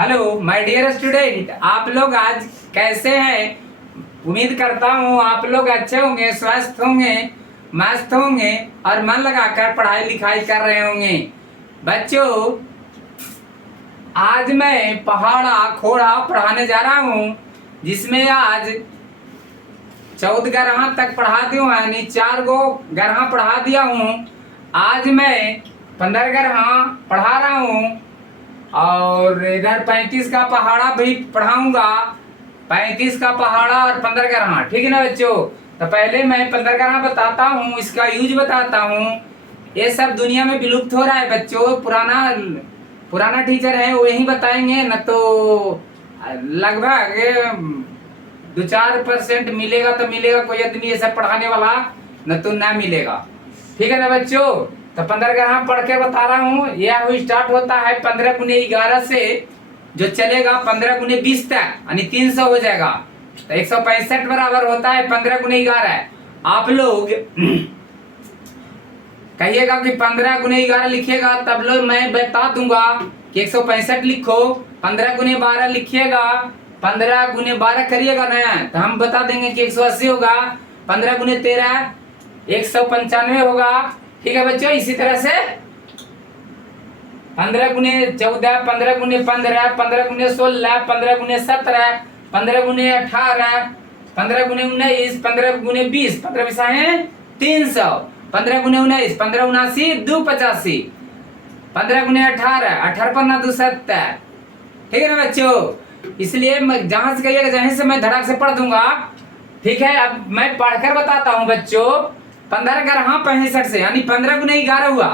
Hello my dear student, आप लोग आज कैसे हैं? उम्मीद करता हूँ आप लोग अच्छे होंगे, स्वस्थ होंगे, मस्त होंगे और मन लगाकर पढ़ाई लिखाई कर रहे होंगे। बच्चों, आज मैं पहाड़ा खोड़ा पढ़ाने जा रहा हूँ, जिसमें आज 14 गरहा तक पढ़ा दिया हूँ, यानी 4 गो गरहा पढ़ा दिया हूँ। आज मैं 15 गरहा पढ़ा रहा हूँ और इधर 35 का पहाड़ा भी पढ़ाऊंगा। 35 का पहाड़ा और 15 गरहा, ठीक है ना बच्चों? तो पहले मैं 15 गरहा बताता हूँ, इसका यूज बताता हूँ। ये सब दुनिया में विलुप्त हो रहा है बच्चों। पुराना टीचर है वही बताएंगे, न तो लगभग 2-4% मिलेगा तो मिलेगा, कोई आदमी ये सब पढ़ाने वाला न तो ना मिलेगा। ठीक है ना बच्चों? तो 15 गरहा पढ़ के बता रहा हूँ। यह स्टार्ट होता है 15 गुने 11 से, जो चलेगा 15 गुने 20 तक, यानी 300 हो जाएगा। तो 165 बराबर होता है 15 गुने 11। आप लोग कहिएगा कि 15 गुने 11 लिखिएगा, तब लोग मैं बता दूंगा कि 165 लिखो। 15 गुने 12 लिखिएगा, 15 गुने 12 करिएगा ना, तो हम बता देंगे कि 180 होगा। 15 गुने 13 195 होगा। ठीक है बच्चों? इसी तरह से 15 गुने 14, 15 गुने 15, 15 गुने 16, 15 गुने 17, 15 गुने 18, 15 गुने 19, 15 गुने 20, 15 बिसा है 300, 15 गुने 19, 15 79, 285, 15 गुने 18, 18 पन्ना 270। ठीक है ना बच्चों? इसलिए जहां से कहिएगा, जहां से मैं धड़ाक से पढ़ दूंगा। ठीक है, अब मैं पढ़कर बताता हूँ बच्चों। 15 गरहा 65 से, यानी 15 गुने 11 हुआ।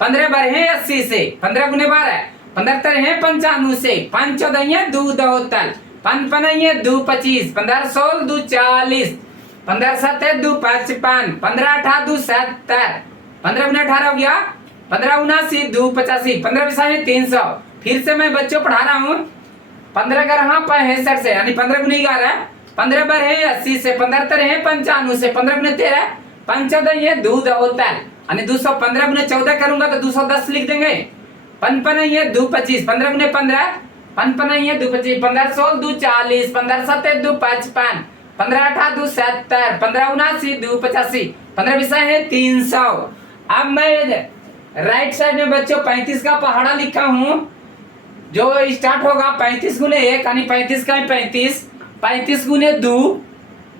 15 बरहे 80 से, 15 गुने 12, 15 तरहे 95 से, 5 14 2 72, 5 5 2 25, 15 16 2 40, 15 7 2 55, 15 18 2 70, 15 गुने 18 हो गया, 15 79 2 85, 15 बिसाए 300। फिर से मैं बच्चों पढ़ा रहा हूँ। 15 गरहा 65 से, यानी 15 गुने 11, 15 बरहे 80 से, 15 तरहे 95 से, 15 गुने 13, 5 14 2 72, यानी 215 गुने 14 करूंगा तो 210 लिख देंगे। 5 5 2 25, 15 गुने 15, 5 5 2 25, 15 16 2 40, 15 7 2 55, 15 18 2 70, 15 79 2 85, 15 बिसा है 300। अब मैं राइट साइड में बच्चों 35 का पहाड़ा लिखा हूँ, जो स्टार्ट होगा 35 गुने 1, यानी 35 का 35, 35 गुने 2,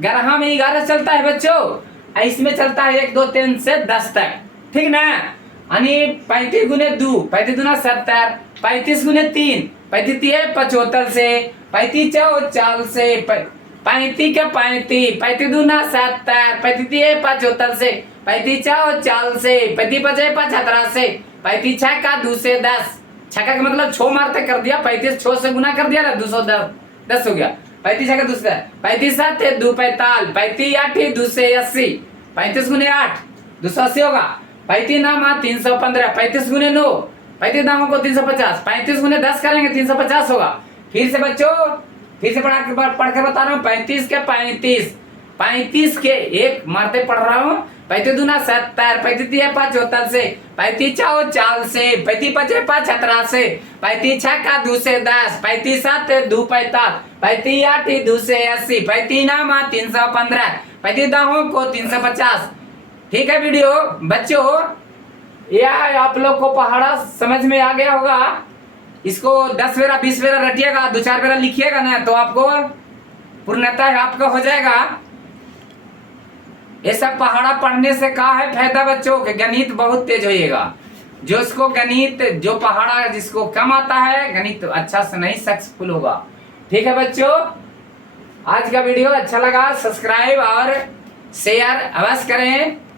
गरहा में 11 चलता है बच्चों, इसमें चलता है 1 2 3 से 10 तक। ठीक ना? यानी 35 गुने 2, 35 दूना 70, 35 गुने 3, 35 3 75 से, 35 4 40 से, 35 का 35, 35 दूना 70, 35 3 75 से, 35 4 40 से, 35 5 75 से, 35 6 का 2 से 10, छक्का का मतलब 6 मारते कर दिया, 35 6 से गुना कर दिया ना, 210 हो गया। 35 छक्का 2 से 35 7 2 45, 35 8 2 से 80, 35 गुने 8 280 होगा। 35 नाम 315, 35 गुने 9, 35 नामों को 350, 35 गुने 10 करेंगे 350 होगा। फिर से बच्चों फिर से पढ़ के बता रहा हूँ। 35 के 35, 35 के 1 मारते पढ़ रहा हूँ। 35 दूना 70, 35 3 75 से, 35 4 40 से, 35 5 75 से, 35 6 का 2 से 10, 35 7 2 45, 35 8 2 से 80, 35 नाम 315, 35 दाहों को 350। ठीक है वीडियो बच्चों, यह आप लोग को पहाड़ा समझ में आ गया होगा। इसको 10 बेरा 20 बेरा रटिएगा, 2-4 बेरा लिखिएगा ना, तो आपको पूर्णता आपका हो जाएगा। ये सब पहाड़ा पढ़ने से क्या है फायदा बच्चों के? गणित बहुत तेज होइएगा। जो इसको गणित, जो पहाड़ा जिसको कम आता है, गणित अच्छा से नहीं सक्सेसफुल होगा। ठीक है बच्चों, आज का वीडियो अच्छा लगा, सब्सक्राइब और शेयर अवश्य करें।